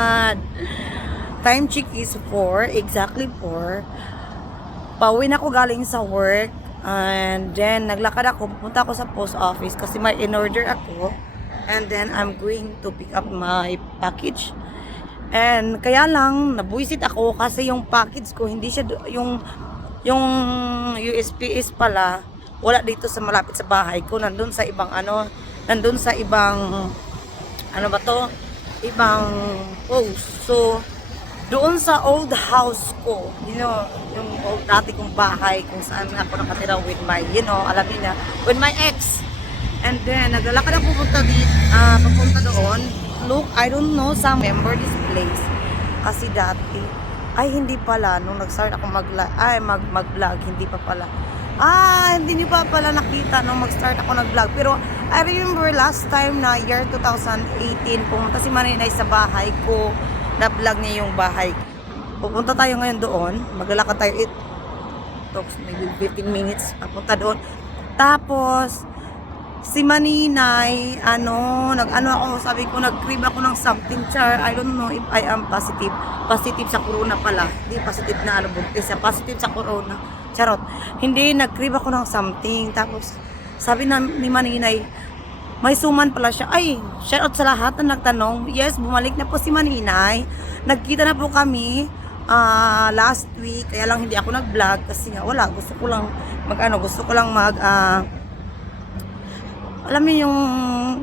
lakad. Time check is 4, exactly 4. Pauwi na ako galing sa work. And then, naglakad ako. Pupunta ako sa post office kasi may in-order ako. And then, I'm going to pick up my package. And kaya lang, nabuisit ako kasi yung package ko, hindi siya, yung USPS pala, wala dito sa malapit sa bahay ko. Nandun sa ibang nandun sa ibang, ibang post. So, doon sa old house ko, yung old dati kong bahay kung saan ako nakatira with my, alam niyo na, with my ex. And then, naglalakad ako papunta doon. Look, I don't know, some remember this place. Kasi dati, ay hindi pala, nung nag-start ako mag-vlog, hindi pa pala. Hindi niyo pa pala nakita nung mag-start ako nag-vlog. Pero, I remember last time na year 2018, pumunta si Maninay sa bahay ko. Na-vlog niya yung bahay. Pupunta tayo ngayon doon. Maglalakad tayo. It talks maybe 15 minutes. Papunta doon. Tapos, si Maninay, ako, sabi ko, nag-crib ako ng something, char. I don't know if I am positive. Positive sa corona pala. Hindi positive na buntis. Positive sa corona. Charot. Hindi, nag-crib ako ng something. Tapos, sabi ni Maninay, may suman pala siya. Ay, shout out sa lahat na nagtanong. Yes, bumalik na po si Maninay. Nagkita na po kami last week. Kaya lang hindi ako nag-vlog kasi nga wala. Gusto ko lang alam niyo yung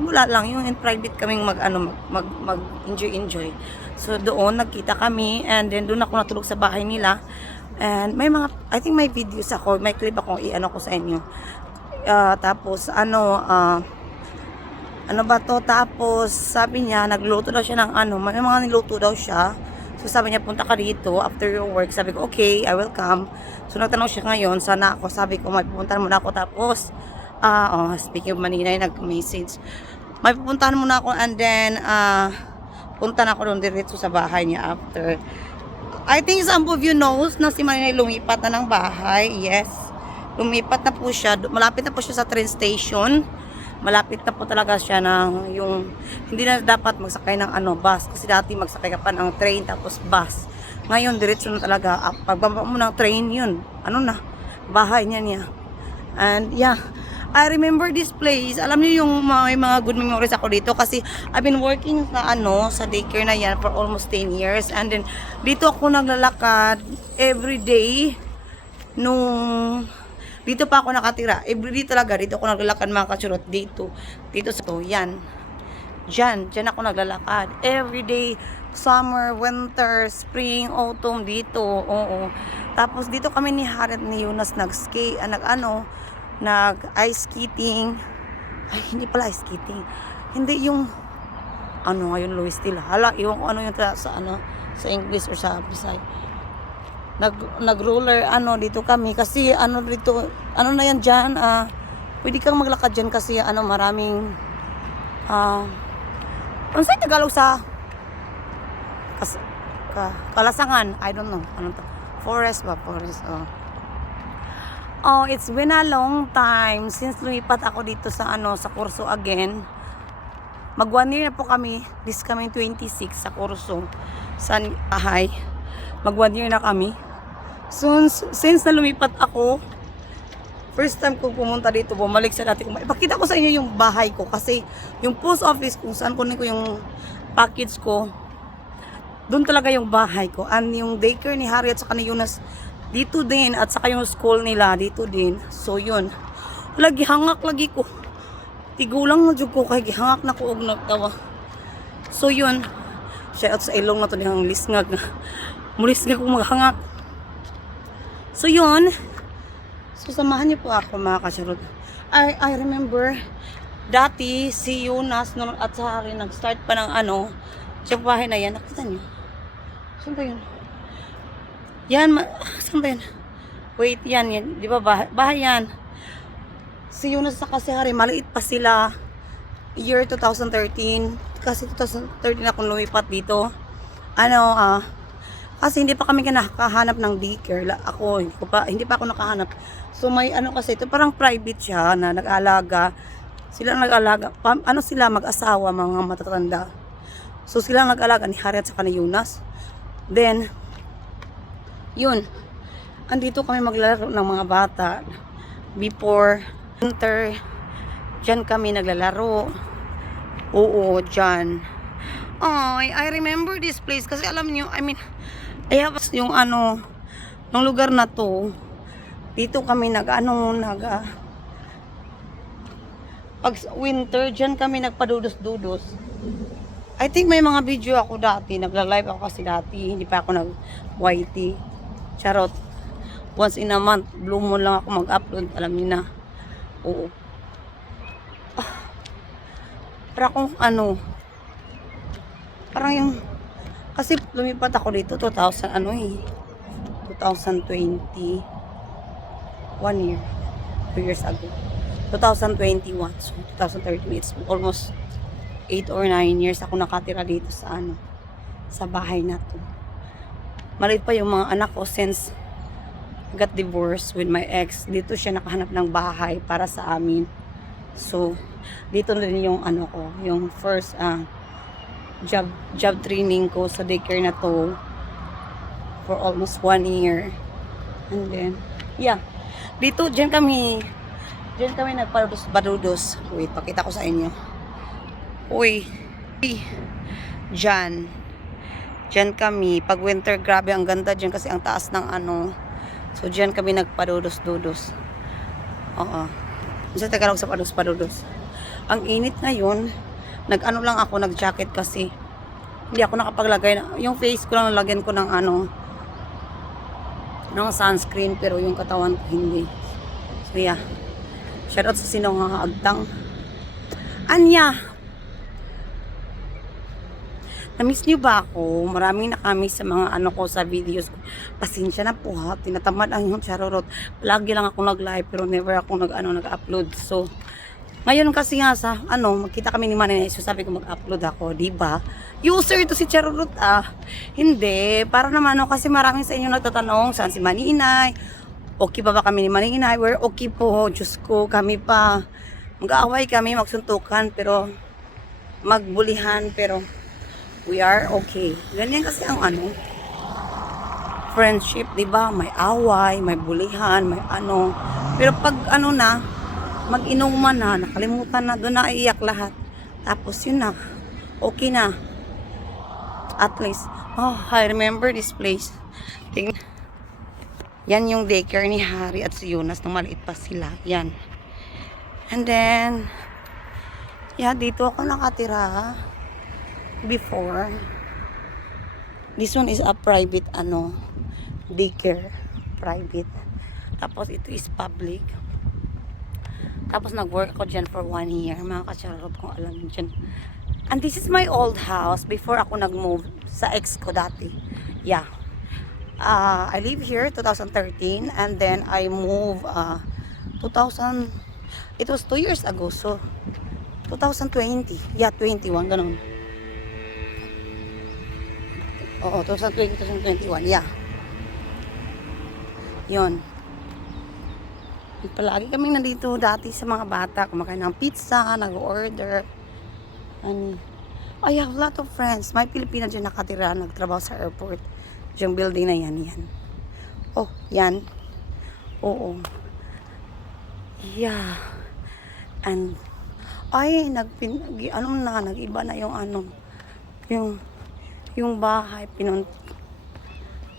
wala lang yung in private kaming mag-enjoy. So doon nagkita kami and then doon ako natulog sa bahay nila. And may I think may videos ako, may clip ako ko sa inyo. Tapos tapos sabi niya, nagluto daw siya ng may mga niluto daw siya. So sabi niya, punta ka dito after your work. Sabi ko, okay, I will come. So nagtanong siya ngayon, sana ako. Sabi ko, may pupuntahan muna ako. Tapos, speaking of Maninay, nag-message. May pupuntahan muna ako and then, punta na ako doon diretso sa bahay niya after. I think some of you knows na si Maninay lumipat na ng bahay. Yes, lumipat na po siya. Malapit na po siya sa train station. Malapit na po talaga siya ng hindi na dapat magsakay ng bus kasi dati magsakay ka pa ng train tapos bus. Ngayon diretso na talaga pagbaba mo ng train yun. Bahay niya. And yeah, I remember this place. Alam niyo yung may mga good memories ako dito kasi I've been working sa daycare na yan for almost 10 years and then dito ako naglalakad every day dito pa ako nakatira. Everyday talaga. Dito ako naglalakad mga kachurot. Dito sa yan. Diyan ako naglalakad. Everyday. Summer, winter, spring, autumn. Dito. Oo. Tapos dito kami ni Harriet ni Jonas nag-skate. Nag-ice skating. Ay, hindi pala ice skating. Hindi yung ngayon Louis Till. Hala, yung yung sa English or sa Bisay. Nag-roller dito kami kasi dito na yan dyan pwede kang maglakad dyan kasi maraming sa'yo Tagalog sa kalasangan, I don't know forest. It's been a long time since lumipat ako dito sa sa Corso again. Mag 1 year na po kami this coming 26 sa Corso sa bahay. Mag 1 year na kami. Since na lumipat ako, first time ko pumunta dito, bumalik sa dati ko. Ipakita ko sa inyo yung bahay ko kasi yung post office kung saan kunin ko yung package ko, doon talaga yung bahay ko. And yung daycare ni Harriet sa ni Jonas, dito din. At saka yung school nila, dito din. So yun. Lagi hangak lagi ko. Tigulang na dyan ko kay gihangak na ko og nagtawa. So yun. Shout out sa ilong na to dihang lisngag. Mulisngag kong maghangak. So yun, samahan niyo po ako mga kasyarot. I remember, dati si Jonas at sa akin nag-start pa ng sa bahay na yan. Nakita niyo? Saan ba yun? Yan, saan ba yun? Wait, yan. Di ba bahay yan? Si Jonas sa kasi Hari, maliit pa sila. Year 2013. Kasi 2013 ako lumipat dito. Kasi hindi pa kami nakahanap ng daycare. Hindi pa ako nakahanap. So may kasi ito parang private siya na nag-aalaga. Sila nag-aalaga. Sila mag-asawa, mga matatanda. So sila nag-alaga ni Harry at saka ni Yunas. Then, yun. Andito kami maglalaro ng mga bata. Before winter, dyan kami naglalaro. Oo, dyan. Ay, I remember this place kasi alam niyo, I mean, I have yung ano, ng lugar na to. Dito kami pag winter, dyan kami nagpadudos-dudos. I think may mga video ako dati, nagla-live ako kasi dati, hindi pa ako nag-YT. Charot. Once in a month, blue moon lang ako mag-upload, alam niyo na. Oo. Para kung ano, parang yung, kasi lumipat ako dito, 2020. 1 year, 2 years ago. 2021, so 2013, it's almost 8 or 9 years ako nakatira dito sa ano, sa bahay na to. Maliit pa yung mga anak ko since I got divorced with my ex. Dito siya nakahanap ng bahay para sa amin. So, dito rin yung ano ko, yung first job training ko sa daycare na to for almost 1 year. And then, yeah. Dito, dyan kami nagpadudos. Wait, pakita ko sa inyo. Uy, dyan kami. Pag winter, grabe, ang ganda dyan kasi ang taas ng ano. So, dyan kami nagpadudos-dudos. Oo. Sa Tagalog sa padudos-padudos. Ang init ngayon, nag-ano lang ako, nag-jacket kasi hindi ako nakapaglagay. Yung face ko lang nalagyan ko ng ano, ng sunscreen, pero yung katawan ko hindi. So yeah, shoutout sa sinong agtang. Anya, na-miss nyo ba ako? Maraming nakamiss sa mga ano ko sa videos ko. Pasensya na po ha, tinatamad ang yung charorot. Lagi lang ako nag-live pero never ako nag-upload. So ngayon kasi nga sa ano, magkita kami ni Manay, so sabi ko mag-upload ako, di ba? User to si Charurut Hindi, para naman ano, kasi maraming sa inyo nagtatanong, saan si Maninay? Okay pa ba kami ni Maninay? We're okay po, Diyos ko, kami pa. Mag-aaway kami, magsuntukan, pero magbulihan, pero we are okay. Ganyan kasi ang ano, friendship, di ba? May away, may bulihan, may ano. Pero pag ano na, mag-inuman na, nakalimutan na, doon na iiyak lahat. Tapos yun na, okay na. At least, oh, I remember this place. Tingnan. Yan yung daycare ni Harry at si Yunas nung maliit pa sila. Yan. And then, yeah, dito ako nakatira before. This one is a private, ano, daycare. Private. Tapos ito is public. Tapos nag-work ako dyan for 1 year. Mga kasyarot kung alam nyo dyan. And this is my old house before ako nag-move sa ex ko dati. Yeah. I live here 2013 and then I moved 2000. It was 2 years ago. So 2020. Yeah, 21. Ganun. Oo, 2020, 2021. Yeah. Yun. Palagi kaming nandito dati sa mga bata, kumakain ng pizza, nag-order. And I have a lot of friends. May Pilipina dyan nakatira, nagtrabaho sa airport. Yung building na yan, yan. Oh, yan. Oo. Yeah. And ay, nag-iba na yung ano, yung bahay,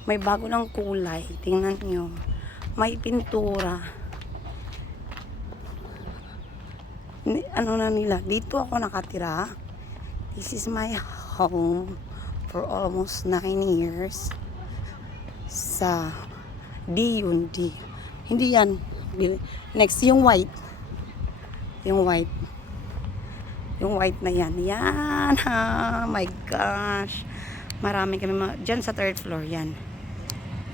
may bago ng kulay. Tingnan nyo. May pintura. Ano na nila, dito ako nakatira. This is my home for almost 9 years sa D yun, D. Hindi yan. Next, yung white. Yung white na yan. Yan, ha. My gosh. Marami kami dyan sa 3rd floor, yan.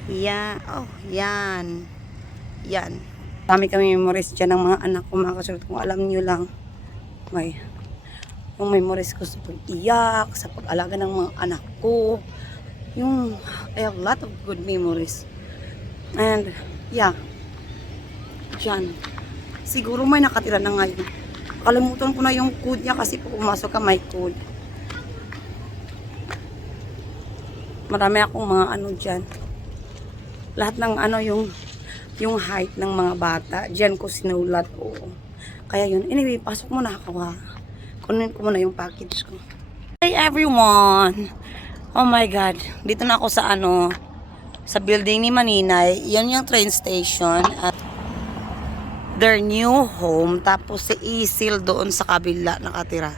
Yan. Oh, yan. Yan. Dami kami memories dyan ng mga anak ko, mga kasunod. Kung alam nyo lang, yung memories ko sa pag-iyak, sa pag-alaga ng mga anak ko. I have a lot of good memories. And, yeah. Dyan. Siguro may nakatira na ngayon. Kalimutan ko na yung code niya kasi pag pumasok ka may code. Marami akong mga ano dyan. Lahat ng ano yung height ng mga bata. Dyan ko sinulat. Oo. Kaya yun. Anyway, pasok muna ako ha. Kunin ko muna yung package ko. Hey everyone! Oh my God. Dito na ako sa ano, sa building ni Maninay. Yan yung train station. At their new home. Tapos si Isil doon sa kabila nakatira.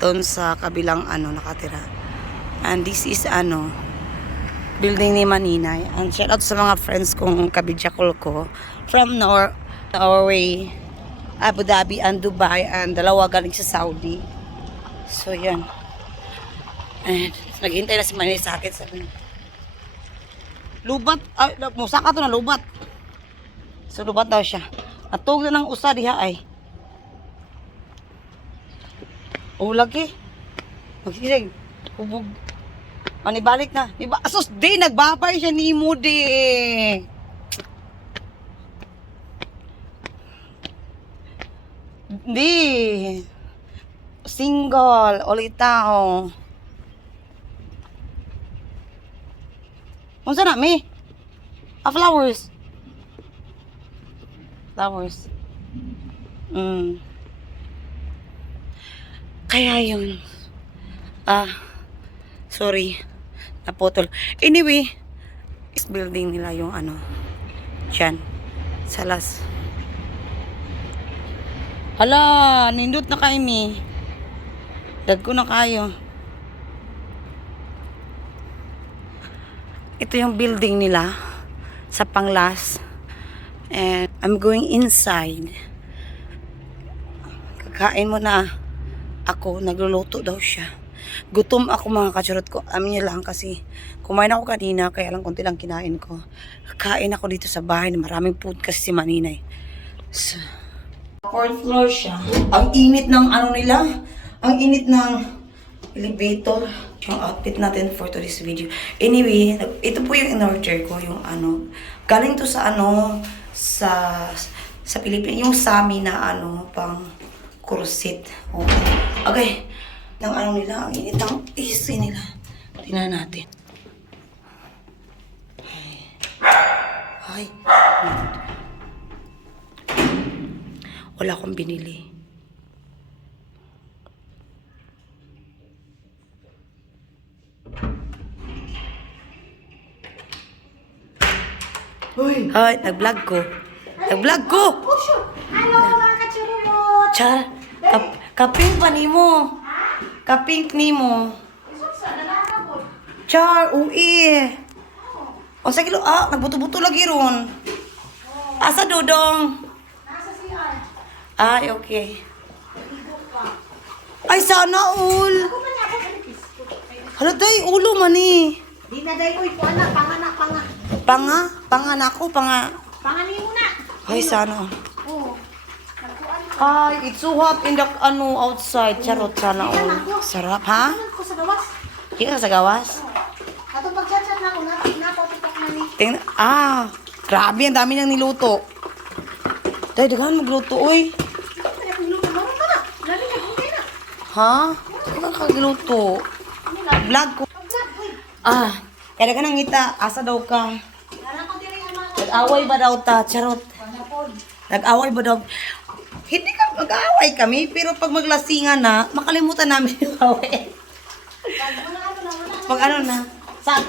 Doon sa kabilang ano nakatira. And this is ano, building ni Maninay. And shout out sa mga friends kong kabidjakol ko from Norway, Abu Dhabi, and Dubai. And dalawa galing sa Saudi. So yan. And naghintay na si Maninay sa akin. Sabi, lubat. Ay, musaka to na lubat. So lubat daw siya. Atog na ng usa diha ay. Oh lagi. Magsisig. Hubog. Ano ibalik na. Diba? Asos di nagbabay siya ni mo di. Di. Single. Olitao. Unsa na mi? Flowers. Flowers. Kaya yun. Sorry. Naputol. Anyway, is building nila yung ano. Diyan. Salas. Hala, nindot na kayo mi. Dag ko na kayo. Ito yung building nila sa panglas. And I'm going inside. Kakain mo na ako. Nagluluto daw siya. Gutom ako mga kacharot ko. Amin niya lang kasi kumain ako kanina. Kaya lang konti lang kinain ko. Kakain ako dito sa bahay. Maraming food kasi si Maninay. So, fourth floor siya. Ang init ng ano nila. Ang init ng elevator. Yung outfit natin for today's video. Anyway, ito po yung in-order ko. Yung ano. Galing to sa ano. Sa Pilipinas. Yung Sami na ano. Pang kursit. Okay. Ng ano nila. Ang init ng AC nila. Tingnan natin. Ay. Wala akong binili. Hoy! Ay, nag-vlog ko. Nag-vlog ko! Hello mga kachurulot! Char, kapink pa ni mo. Kapink ni mo. Char, ui. O sa kilo, nagbuto-buto lagi ron. Asa dodong? Nasa CR. Ay, okay. Ay, sana all. Ako man ako kalipis. Haladay, ulo man eh. Di na day ko ito anak, panga. Panga. Pangani mo na. Ay, sana all. Oo. Nagkuhan ko. Ay, it's so hot in the, outside. Charot, sana all. Sarap, ha? Ano ko sa gawas? Di ka sa gawas? Atong pag-chat-chat na ako, napotipak na ni. Tingnan, grabe, ang dami nang niluto. Dahil, dagan magluto, oy. Ano na pagluto? Marunong ka na. Lali na, hindi na. Ha? Dagan kagluto. Vlog ko. Pag-vlog, hoy. Kaya dagan ang ngita, asa daw ka? Lara ko diri ang mga Nag-away ba daw ta? Charot. panapod. Nag-away ba daw? Hindi ka mag-away kami, pero pag maglasingan na, makalimutan namin yung away. Pag ano na,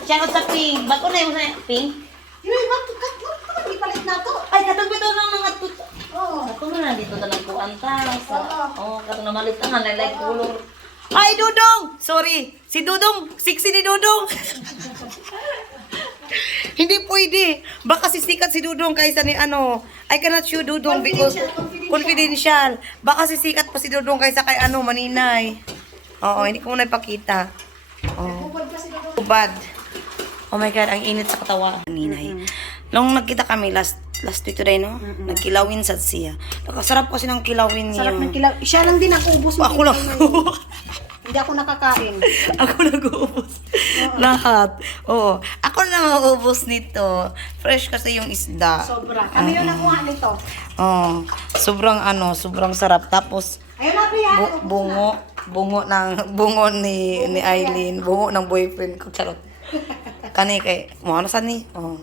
charot sa pink. Ba't ko na yung pink? Yun, ba't di palit na to? Ay, katong bito ng mga tuto. Oo. Katong na dito na lang kuanta. Oo. Katong na malit na nga, like kulor. Ay, Dudong! Sorry, si Dudong, sexy ni Dudong. Hindi pwede. Baka sisikat si Dudong kaysa ni ano. I cannot show Dudong because confidential. Baka sisikat pa si Dudong kaysa kay ano, Maninay. Oo, hindi ko muna ipakita. Oh. Bubad pa si Dodo. Bad. Oh my God, ang init sa katawan. Maninay. Nung nagkita kami last week today, no? Nagkilawin sa siya. Nakasarap kasi ng kilawin niya. Sarap ng kilaw. Siya lang din ang ubos mo. Ako lang. Hindi ako nakakain. Ako nag-uubos. Lahat. Oo. Ako na mag-uubos nito. Fresh kasi yung isda. Sobra. Kami yung nakuha nito. Oo. Sobrang sarap. Tapos, Ayun na, Priya. bungo ni Eileen. Bungo ng boyfriend ko. Charot. kani kay mo ano sa ni? Oh.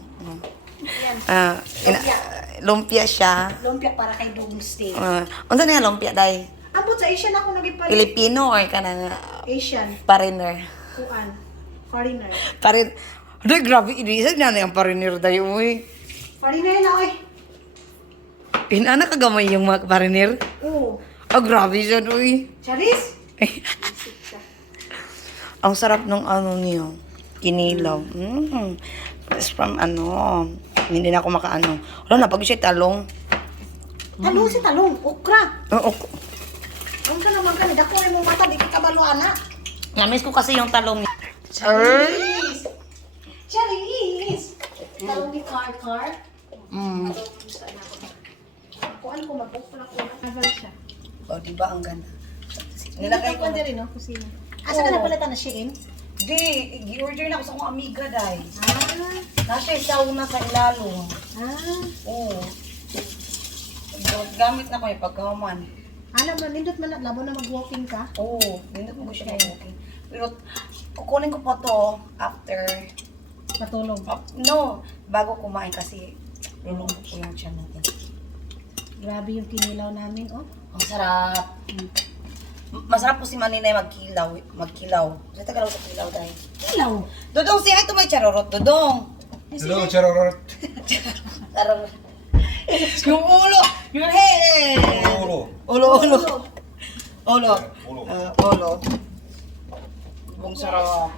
Yan. Lumpia siya. Lumpia para kay Doomsday. Unsa niya lumpia day? Ambot sa Asian ako nagipali. Filipino or kanang Asian. foreigner? Kuan. Foreigner. Parin. Day grabe iniisip niya na yung foreigner day uy. Foreigner na oy. Inana kagamay yung mga foreigner. Oo. Grabe siya uy. Charis? Ang sarap ng ano niyo. Kinilaw. It's from ano. Hindi na ako makaano. Wala na pag siya talong. Talong si talong. Okra. Oo. Ang ka naman ka. Dako mo mata. Di ka kabaluana. Namiss ko kasi yung talong. Charis! Charis! Talong ni Car. Kuan ko mag-book na ko. Nagal siya. Diba ang ganda? Nilagay ko din no, kusina. Asa ka napalitan na Shein? Di, i-order na ako sa akong amiga, day. Ah. Nasa sauna sa ilalong. Ah. Oo. Gamit na ko yung pagkaman. Alam mo, nindot man na, labo na mag-walking ka. Oo, hindi ko siya okay. Pero kukunin ko pa to after, Matulog. no, bago kumain kasi lulungkot ko yung tiyan natin. Grabe yung kinilaw namin, oh. Ang sarap. Masarap po si Maninay magkilaw. Sa Tagalog sa kilaw dahil. Kilaw? Dodong, say hi to my charorot, Dodong. Hello, Charorot. Charorot. Yung ulo, your head. Ulo. Ulo. Ulo. Ulo. Ang sarap.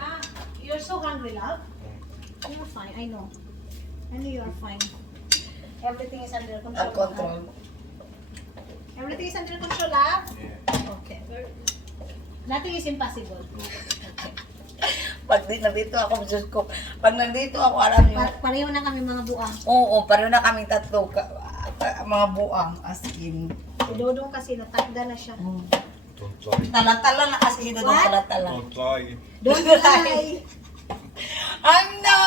Ah, you're so hungry, love? You're fine, I know. I know you're fine. Everything is under control. Ang control. Everything is under control, love? Yeah. Okay. Nothing is impossible. Pag nandito ako, Diyos ko, pag nandito ako, alam niyo, Pareho na kami mga buang. oo, pareho na kami tatlo, mga buang, as in. Si Dodong kasi natagda na siya. Don't lie. Tala-tala na kasi si Dodong, What? tala-tala. Don't lie. Don't lie! Ano?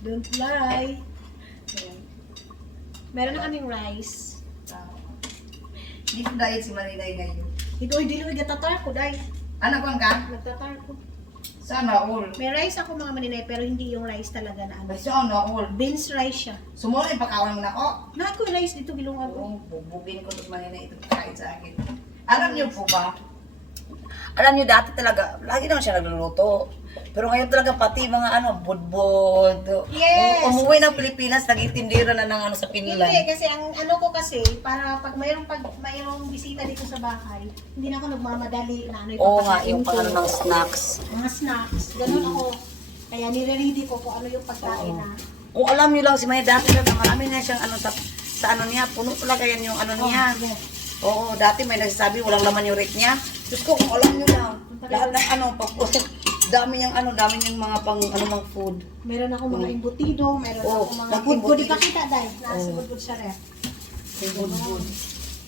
Don't lie! Ayan. Meron na kaming rice. Hindi ko dahil si Maninay ngayon. Ito, hindi lang nagtatar ko, day. Ano bang ka? Nagtatar ko. Sana all. May rice ako mga maninay, pero hindi yung rice talaga na ano. Sana all. Beans rice siya. Sumunod, pagkawan mo na ako. Na ako yung rice dito, gilungan ko. Oo, bubugin ko itong Maninay itong kain sa akin. Alam niyo po ba? Alam niyo dati talaga, lagi naman siya nagluluto. Pero ngayon talaga pati mga ano, budbod. Yes. Umuwi ng Pilipinas, naging tindera na ng ano sa Pinlan. Hindi, kasi ang ano ko kasi, para pag mayroong bisita dito sa bahay, hindi na ako nagmamadali na ano Oo nga, ipapakain yung ko. pang ano ng snacks. Mga snacks, ganun ako. Kaya nire-ready ko kung ano yung pagkain na. Kung alam niyo lang, si Maya dati talaga marami na siyang ano sa ano niya, puno talaga yan yung ano niya. yes. Oo, dati may nagsasabi walang laman yung rate niya. Diyos ko, kung alam niyo lang, lahat ng ano, dami niyang ano, dami niyang mga pang ano ng food. Meron ako mga embutido, meron Oo, ako mga mga budbud. embutido. Ipakita dahil, nasa budbud siya rin. Food.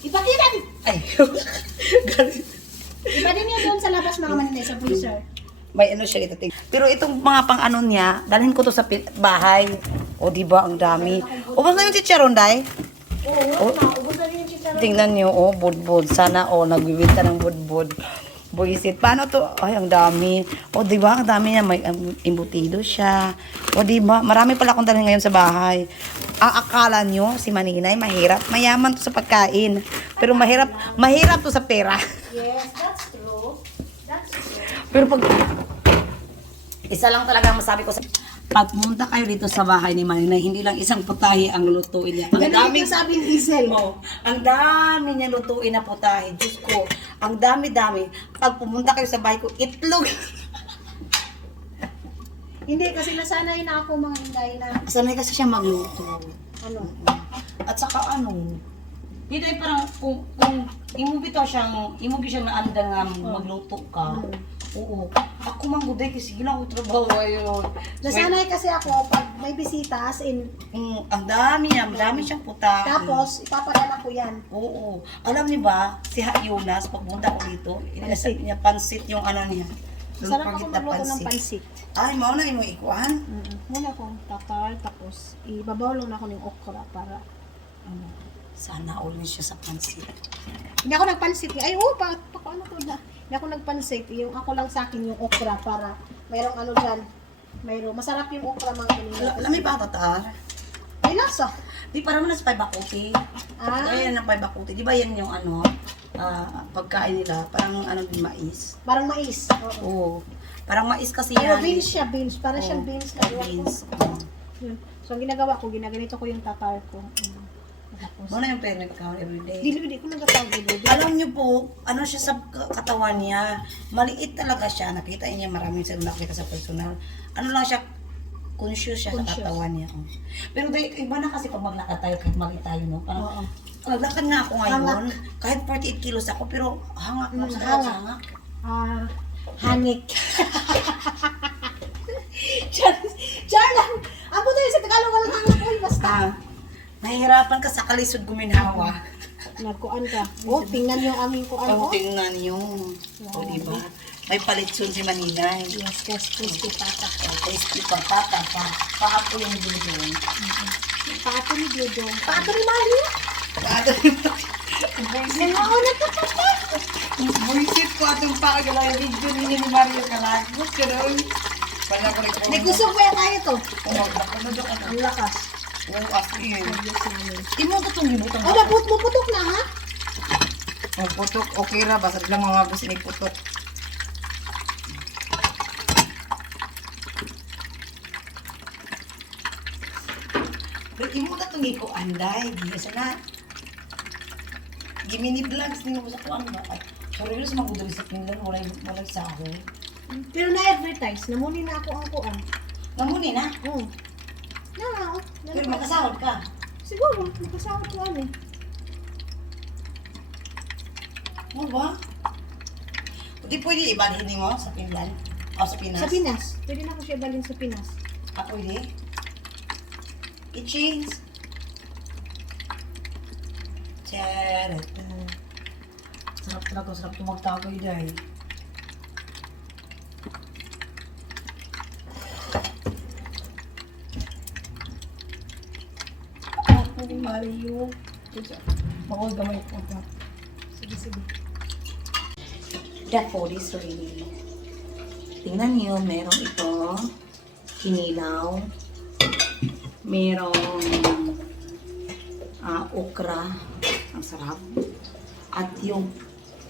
Ipakita din! Ay, galit. Iba din yun doon sa labas mga maninay, sa freezer. May ano siya dito. Pero itong mga pang ano niya, dalhin ko to sa bahay. O, di ba ang dami. O, basta yung chicharon, day? Oo, naubos na rin yung chicharon. Tingnan niyo, oh, budbud. Sana, oh, nagbibinta ng budbud. Buisit. Paano to? Ay, ang dami. O, di ba? Ang dami niya. May embutido siya. O, di ba? Marami pala akong dalhin ngayon sa bahay. Ang akala nyo, si Maninay, mahirap. Mayaman to sa pagkain. Pero mahirap to sa pera. Yes, that's true. That's true. Pero pag... Isa lang talaga ang masabi ko sa... Pag pumunta kayo dito sa bahay ni Maninay, hindi lang isang putahe ang lutuin niya. Ang Ganun daming yung sabi ni Hazel. ang dami niya lutuin na putahe. Diyos ko, ang dami-dami. Pag pumunta kayo sa bahay ko, itlog. Hindi, kasi nasanay na ako mga inday na, Sanay kasi siya magluto. ano, At saka ano, dito ay parang kung imubi siyang naanda nga magluto ka. Oo. Ako man guday kasi gila ko trabaho ngayon. nasanay kasi ako pag may bisita, as in, Ang dami siyang putahe. tapos, ipapadala ko yan. Oo. Alam niyo ba, si Yunas, pagpunta ko dito, inasip niya pansit yung ano niya. Don't Sarap ako forget the magluto ng pansit. Ay, mau na yung ikuan. Muna akong tatar, tapos ibabaw lang ako ng okra para, Sana all siya sa pansit. hindi ako nagpansit. Ay, oo, paano ko na? Hindi ako nagpansit. Yung ako lang sa akin yung okra para mayroong ano dyan. Mayroong. Masarap yung okra mga kanina. Alam mo ba tatar? May lasa. Di para mo na sa paibakuti. Ah. Ayan ang paibakuti. Di ba yan yung ano, pagkain nila, parang ano din mais. Parang mais. Oo. Oo. Parang mais kasi Pero yan. beans siya, beans. Parang siyang Oo, beans na beans. Oo. Yun. So, ang ginagawa ko, ginaganito ko yung tatar ko. Tapos, Muna yung parent account everyday. Hindi ko nagatawag dito. Alam niyo po, ano siya sa katawan niya. Maliit talaga siya. Nakita niya maraming sa nakita sa personal. Ano lang siya, conscious siya Conscious. sa katawan niya. Oh. Pero iba na kasi pag maglakad tayo, kahit maliit tayo, no? Parang, Oo. naglakad nga ako ngayon. Hangak. Kahit 48 kilos ako, pero hangak na sa hangak. hangak. Hangik. Diyan lang. Ang puto yun sa Tagalog, walang hangak ko. Basta. Nahihirapan ka sa kalisod guminhawa. Nagkuan ka. Oh, tingnan yung aming kuan. Oh, Oh. tingnan yung. O, diba? May palitsun si Maninay. Yes, yes, crispy pata. Crispy pang pata pa. Paapo yung dudong. Paato ni Dudong. Paato ni Mario. Paato Yan ako nagkakata. Buisit ko atong paagalang video ni Mario Calagos. Ganun. May kusog kaya tayo to. Umagdakunod ka Ang lakas. Oo, asin. Yes namin. Imo ko itong gibutan. Oh, maputok na ha? Ang putok, okay ra. Basta lang mga gusto ni putok. Pero imo na itong iko anday. Di sana. Gimini vlogs ni mo sa kuan ba? Sorry pero sa mga gudari sa Finland. Walay sahod. Pero na-advertise. Namuli na ako ang kuan. Namuni na. Oo. Na, Pero makasahod ka. siguro, makasama ko ano. Ano ba? Hindi pwede ibalhin mo sa Finland? O sa Pinas? Sa Pinas. Pwede na ako siya balhin sa Pinas. Ah, pwede? I-change. Charot. Sarap talaga, sarap tumagtagay dahil. Ako ni Mario. Bawal gamay ko pa. Sige, sige. That food is ready. Tingnan niyo, meron ito, kinilaw, merong okra, ang sarap. At yung,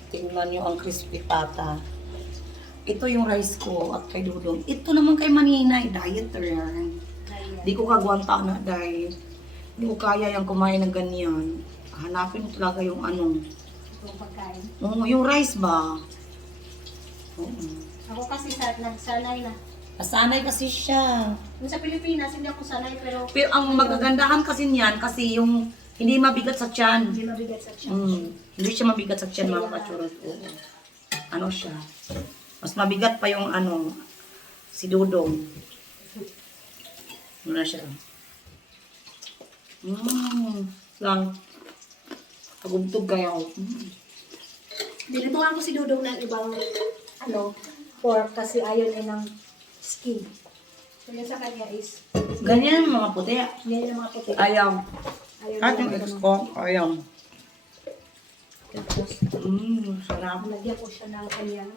tingnan niyo ang crispy pata. Ito yung rice ko at kay Dudong. Ito naman kay Maninay, dieter yan. Di ko kagwanta na dahil di ko kaya yung kumain ng ganyan. Hanapin mo talaga yung ano. Itong pagkain. Yung rice ba? Oo. Ako kasi nagsanay na. Nasanay kasi siya. Kung sa Pilipinas, hindi ako sanay pero Pero ang magagandahan kasi niyan, kasi yung hindi mabigat sa tiyan. hindi mabigat sa tiyan. Hindi siya mabigat sa tiyan mga kachurot. Oo. Ano siya? Mas mabigat pa yung ano, si Dudong. Ano na siya? Lang. Pagubtog kayo. Dinituhan ko si Dudong ng ibang pork kasi ayaw niya ng skin. So yun sa kanya is Ganyan mga puti. yan yung mga puti. Ayaw. Ayaw Kahit niya yung ng ex ganun. ko, ayaw. Tapos, Sarap. lagyan ko siya ng kanyang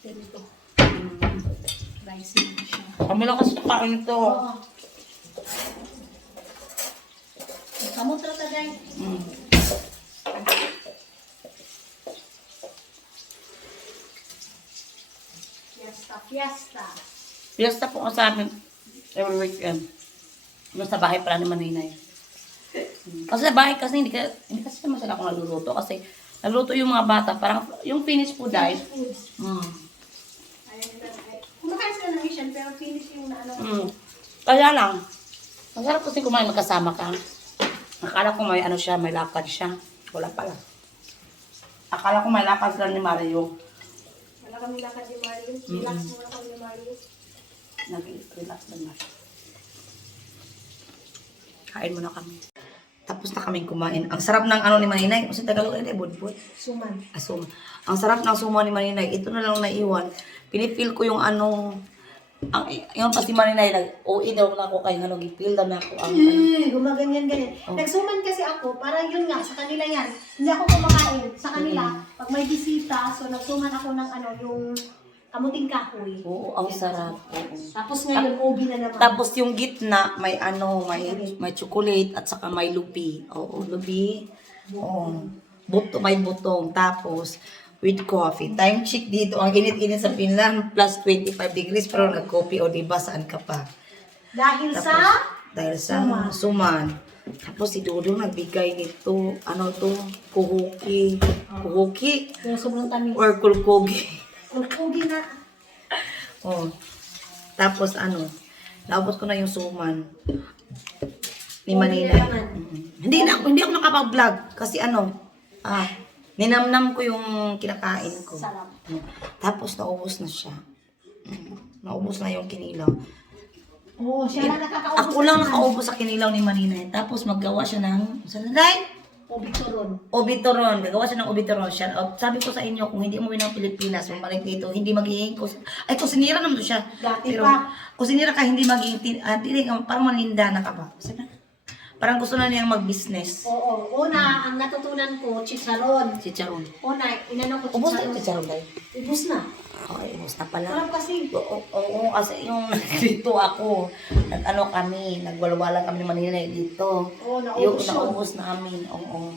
ganito. Rice na siya. Kami lang kasi kain ito. Oo. Kamot rata guys. Fiesta. Fiesta po ko sa amin every weekend. Nasa bahay pala ni Maninay. Kasi sa bahay kasi hindi kasi masala akong naluluto kasi naluto yung mga bata. Parang yung finish food dahil. Foods. Ayun nila. Kumakain sila ng Asian pero finish yung ano. Kaya lang, masarap kasi kumain magkasama ka. Akala ko may ano siya, may lakad siya. Wala pala. Akala ko may lakad sila ni Mario. Wala kami lakad ni Mario. Relax muna kami ni Mario. Nag-relax lang na siya. Kain muna kami. Tapos na kaming kumain. Ang sarap ng ano ni Maninay. Kasi Tagalog ay budbud. Suman. Ang sarap ng sumo ni Maninay. Ito na lang naiwan. Pinipil ko yung ano, Yung pa si Maninay, nag-OE daw na ako kay ano, gipil na ako ang Gumaganyan-ganyan. Nagsuman kasi ako, para yun nga, sa kanila yan. Hindi ako kumakain. Sa kanila, pag may bisita, so nagsuman ako ng ano, yung kamuting kahoy. Oo, ang sarap. Oo. Tapos ngayon, ubi na naman. Tapos yung gitna, may ano, may chocolate at saka may lupi. Oo, lupi. Oo. May butong. Tapos, with coffee. Time check dito. Ang init-init sa Finland, plus 25 degrees. Pero nag-coffee, o diba, saan ka pa? Dahil Dahil sa suman. Tapos si Dudong nagbigay nito, ano to, kuhuki. Kuhuki. yung sobrang tamis. Or kulkogi. Ubi na. Oh. Tapos ano, naubos ko na yung suman. Ni Ubi na Manila. naman. Hindi ako nakapag-vlog kasi ano, ninamnam ko yung kinakain ko. Sarap. Tapos naubos na siya. Naubos na yung kinilaw. Oo, siya lang nakakaubos. Ako lang nakaubos sa kinilaw ni Manila. Tapos maggawa siya ng, saan na? Ubi turon. Obitoron. Gagawa siya ng obitoron. Shout out. Sabi ko sa inyo, kung hindi umuwi ng Pilipinas, bumalik dito, hindi magiging kusinira naman to siya. Dati Pero, pa. kusinira ka, hindi magiging, parang maninda na ka ba? Sabi, parang gusto na niyang mag-business. Oo. Una, ang natutunan ko, chicharon. Si Charon. Una, inano ko Ubus na chicharon. yung si Charon dahil. Ubus na. Okay, ubus na pala. Sarap kasi. Oo, kasi yung dito ako, nag-ano kami, nagwalwalan kami ng Manila dito. Oo, Yung naubos yun. naubos namin, oo.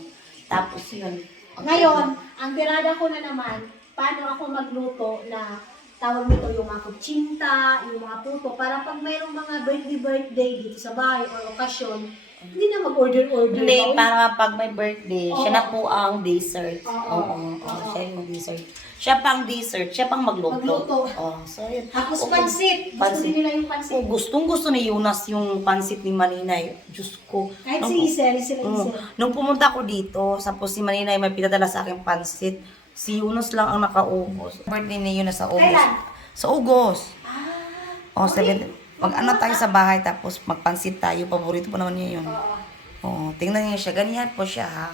Tapos yun. Ngayon, ang tirada ko na naman, paano ako magluto na tawag nito yung mga kutsinta, yung mga puto, para pag mayroong mga birthday dito sa bahay or okasyon, hindi na mag-order-order. Hindi, Bawal. para pag may birthday, siya Oo. na po ang dessert. Oo. Oo, siya yung dessert. Siya pang dessert, siya pang magluto. Magluto. Oh, so yun. Tapos Okay. pansit. Gusto Pansit. din nila yung pansit. Oh, gustong-gusto ni Jonas yung pansit ni Maninay. Diyos ko. Kahit Nung- si Isel, sila Mm. Isel. Nung pumunta ko dito, tapos si Maninay may pinadala sa akin pansit. Si Jonas lang ang nakaubos. Birthday ni Jonas sa Ugos. Kailan? Sa Ugos. Ah. Oh, 7. Mag-ano tayo sa bahay, tapos magpansit tayo. Paborito po naman niya yun. Oo. Oo, tingnan niyo siya. Ganyan po siya, ha.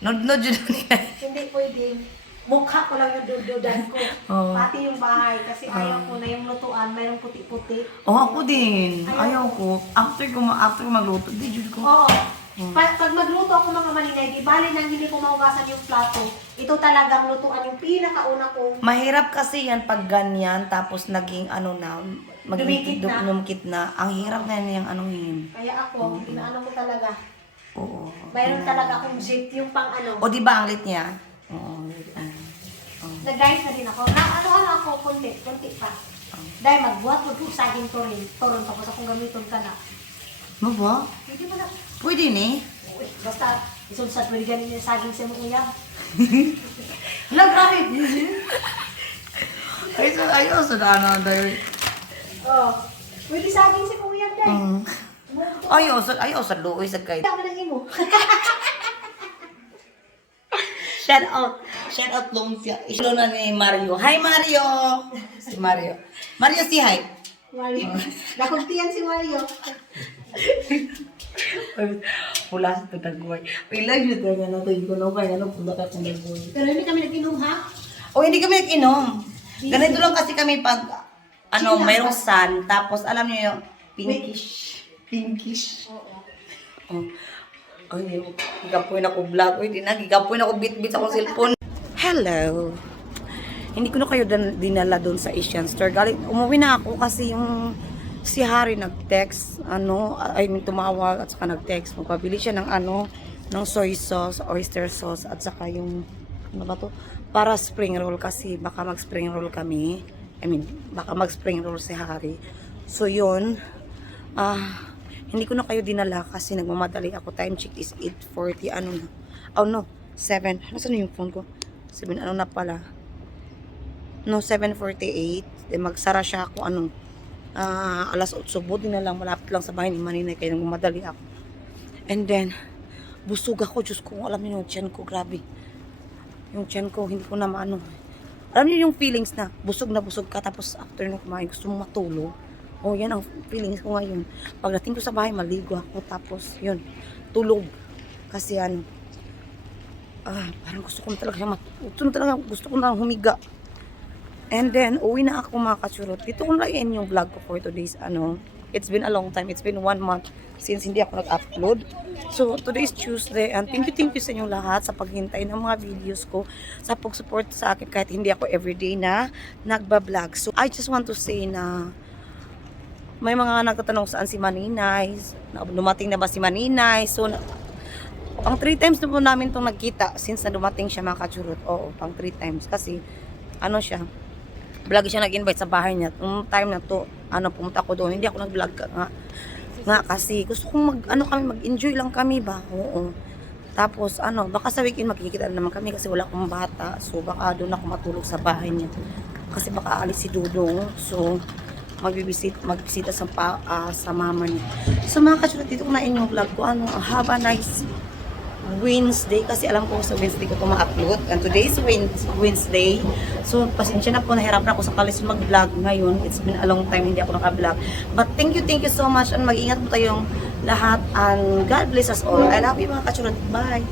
Nod yun niya. Hindi pwedeng. Mukha ko lang yung dududan ko. Oo. Pati yung bahay. Kasi ayaw ko na yung lutuan, mayroong puti-puti. Oh, ako din. Ayaw ko. After ko magluto, di jud ko. Oo. Pag magluto ako mga malinay, di bali nang hindi ko maugasan yung plato. Ito talagang lutuan yung pinakauna kong Mahirap kasi yan pag ganyan, tapos naging ano na, Dumikit na. dumikit na. Ang hirap na yan yung anuhin. kaya ako, inaano ko talaga. Oo. Mayroon talaga akong zit yung pang ano. O, di ba ang lit niya? Oo. Nag-diet na din ako. Ano ako, konti pa. Dahil magbuhat, magpusagin to rin. Toron tapos akong gamiton ka na. Ano ba? Hindi mo na. Pwede ni. Uy, basta, isunsat mo rin ganun yung saging sa mong uyab. Wala, grabe. Ayos na ano, dahil. Oo. Pwede saging sa mong uyab dahil. Ayos sa luoy sa kay. Tama ng imo. Shout out lumpia. Ilo na ni Mario. Hi Mario. Si Mario. Mario, si hi. Mario. Nakuntiyan si Mario. Pula sa tagway. Ilan yun talaga na ito. Ikaw na kaya ano pula ka kung tagway. Pero hindi kami nag-inom ha? O hindi kami nag-inom. Ganito lang kasi kami pag Chill lang mayroong ba? sun. Tapos alam niyo yung pinkish. Oo. Oh. Ay, gigapoy na ko vlog. Uy, gigapoy na ko bit-bit akong cellphone. Hello. Hindi ko na kayo dinala doon sa Asian store. Umuwi na ako kasi yung si Harry nag-text, tumawag at saka nag-text. Magpabili siya ng ng soy sauce, oyster sauce at saka yung ano ba to? Para spring roll kasi baka mag-spring roll kami. Baka mag-spring roll si Harry. So yun, hindi ko na kayo dinala kasi nagmamadali ako. Time check is 8:40. Ano na? Oh no, 7. Nasaan na yung phone ko? 7 ano na pala? No, 7:48. Magsara siya ako alas 8. Buti na lang, malapit lang sa bahay ni Maninay kaya nagmamadali ako. And then, busog ako. Diyos ko, alam niyo yung tiyan ko, grabe. Yung tiyan ko, hindi ko na maano. Alam niyo yung feelings na busog ka tapos after na kumain, gusto mong matulog. Oh, yan ang feelings ko ngayon. Pagdating ko sa bahay, maligo ako. Tapos, yun, tulog. Kasi parang gusto ko na talaga gusto ko na humiga. And then, uwi na ako mga kachurot. Dito ko na i-end yung vlog ko for today's It's been a long time. It's been 1 month since hindi ako nag-upload. So, today is Tuesday. And thank you sa inyong lahat sa paghintay ng mga videos ko. Sa pag-support sa akin kahit hindi ako everyday na nagbablog. So, I just want to say na may mga nagtatanong saan si Maninay. Dumating na ba si Maninay? So, pang 3 times na po namin itong nagkita since na dumating siya mga kachurot. Oo, pang 3 times. Kasi, siya, vlog siya nag-invite sa bahay niya. Yung time na to, pumunta ko doon. Hindi ako nag-vlog nga kasi gusto kong mag-enjoy lang kami ba. Oo. Tapos, baka sa weekend magkikita na naman kami kasi wala akong bata. So, baka doon ako matulog sa bahay niya. Kasi baka alis si Dudong. So, magbisita sa mama niya. So, mga kasulat, dito ko na inyong vlog ko. Have a nice Wednesday kasi alam ko sa Wednesday ko ito ma-upload and today is Wednesday, so pasensya na po, nahirapan ako sa kalis mag-vlog ngayon. It's been a long time hindi ako naka-vlog, but thank you so much and mag-ingat po tayong lahat and God bless us all. I love you mga kachurot, bye.